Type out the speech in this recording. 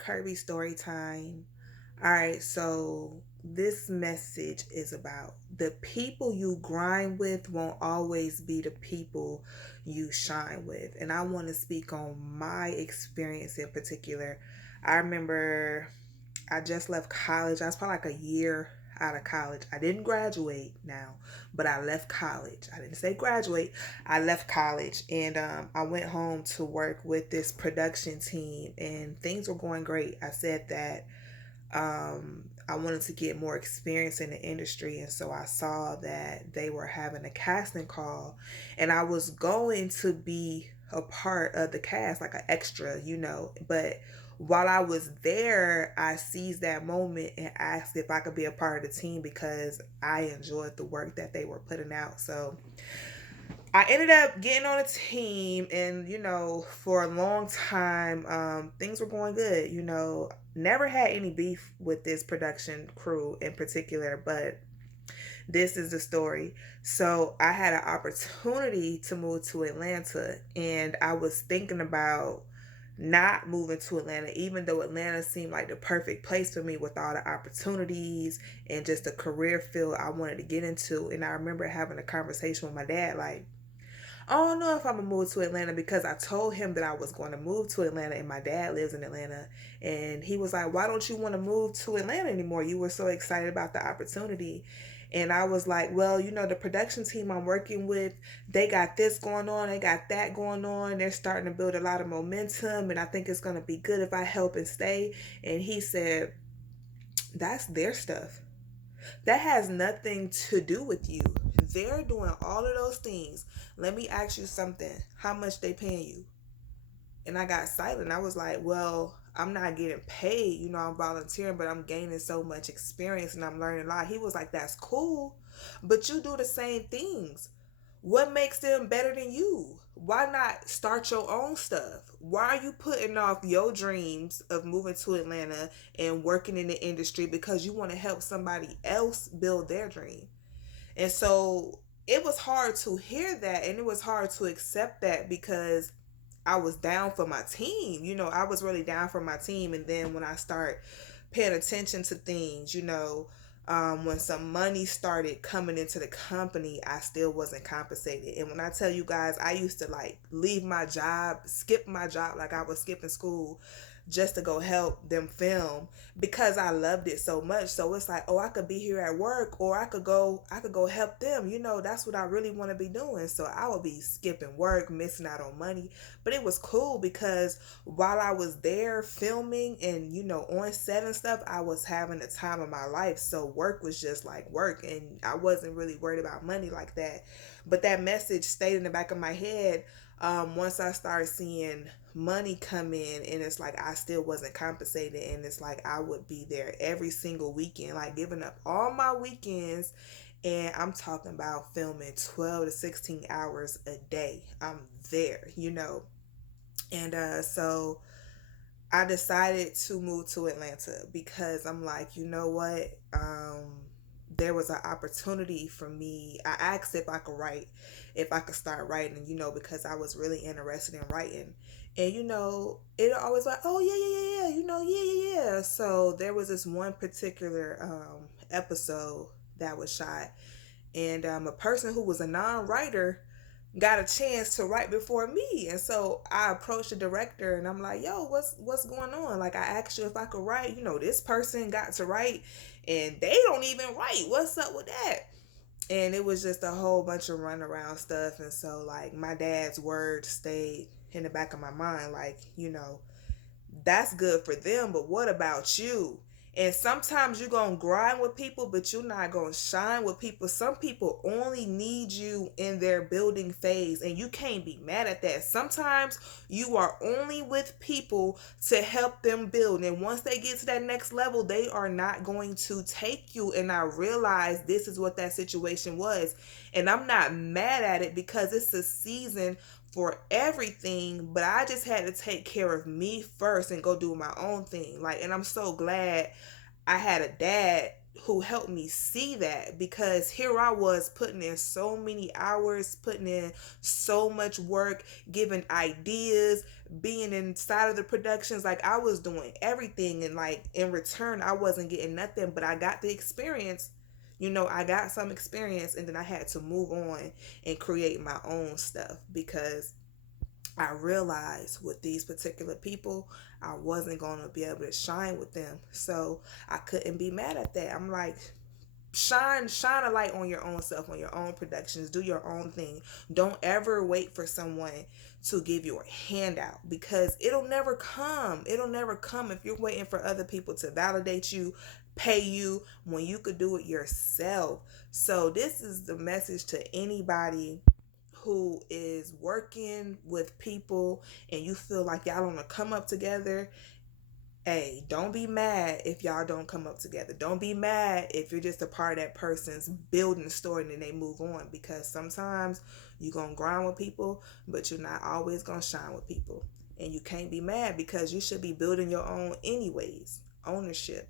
Kirby story time. All right, so this message is about the people you grind with won't always be the people you shine with. And I want to speak on my experience in particular. I remember I just left college. I was probably like a year out of college. I didn't graduate now, but I left college. I didn't say graduate. I left college and I went home to work with this production team, and things were going great. I said that I wanted to get more experience in the industry, and so I saw that they were having a casting call, and I was going to be a part of the cast, like an extra, But while I was there, I seized that moment and asked if I could be a part of the team because I enjoyed the work that they were putting out. So I ended up getting on a team, and for a long time, things were going good. Never had any beef with this production crew in particular, but this is the story. So I had an opportunity to move to Atlanta, and I was thinking about not moving to Atlanta, even though Atlanta seemed like the perfect place for me with all the opportunities and just the career field I wanted to get into. And I remember having a conversation with my dad, like, I don't know if I'm gonna move to Atlanta because I told him that I was going to move to Atlanta, and my dad lives in Atlanta. And he was like, "Why don't you want to move to Atlanta anymore? You were so excited about the opportunity." And I was like, "Well, the production team I'm working with, they got this going on, they got that going on. They're starting to build a lot of momentum, and I think it's gonna be good if I help and stay." And he said, "That's their stuff. That has nothing to do with you. They're doing all of those things. Let me ask you something. How much they paying you?" And I got silent. I was like, "Well, I'm not getting paid. I'm volunteering, but I'm gaining so much experience and I'm learning a lot." He was like, "That's cool, but you do the same things. What makes them better than you? Why not start your own stuff? Why are you putting off your dreams of moving to Atlanta and working in the industry because you want to help somebody else build their dream?" And so it was hard to hear that, and it was hard to accept that because I was down for my team. I was really down for my team. And then when I start paying attention to things, when some money started coming into the company, I still wasn't compensated. And when I tell you guys, I used to like leave my job, skip my job, like I was skipping school just to go help them film because I loved it so much. So it's like, oh, I could be here at work, or I could go help them. That's what I really want to be doing. So I would be skipping work, missing out on money. But it was cool because while I was there filming and on set and stuff, I was having the time of my life. So work was just like work, and I wasn't really worried about money like that. But that message stayed in the back of my head. Once I started seeing money come in, and it's like I still wasn't compensated, and it's like I would be there every single weekend, like giving up all my weekends. And I'm talking about filming 12 to 16 hours a day. I'm there. And so I decided to move to Atlanta because I'm like, you know what? There was an opportunity for me. I asked if I could write, if I could start writing, because I was really interested in writing. And it always like, oh yeah, yeah, yeah, yeah, yeah, yeah. So there was this one particular episode that was shot, and a person who was a non-writer got a chance to write before me. And so I approached the director and I'm like, "Yo, what's going on? Like, I asked you if I could write. This person got to write and they don't even write. What's up with that?" And it was just a whole bunch of runaround stuff. And so like my dad's word stayed in the back of my mind, like, that's good for them, but what about you? And sometimes you're going to grind with people, but you're not going to shine with people. Some people only need you in their building phase, and you can't be mad at that. Sometimes you are only with people to help them build. And once they get to that next level, they are not going to take you. And I realized this is what that situation was. And I'm not mad at it because it's a season for everything, but I just had to take care of me first and go do my own thing. Like, and I'm so glad I had a dad who helped me see that, because here I was putting in so many hours, putting in so much work, giving ideas, being inside of the productions. Like I was doing everything, and like in return I wasn't getting nothing, but I got the experience. I got some experience, and then I had to move on and create my own stuff, because I realized with these particular people, I wasn't going to be able to shine with them. So I couldn't be mad at that. I'm like, shine a light on your own self, on your own productions, do your own thing. Don't ever wait for someone to give you a handout, because it'll never come if you're waiting for other people to validate you, pay you, when you could do it yourself. So this is the message to anybody who is working with people and you feel like y'all don't come up together. Hey, don't be mad if y'all don't come up together. Don't be mad if you're just a part of that person's building story and then they move on, because sometimes you're going to grind with people, but you're not always going to shine with people. And you can't be mad, because you should be building your own anyways. Ownership.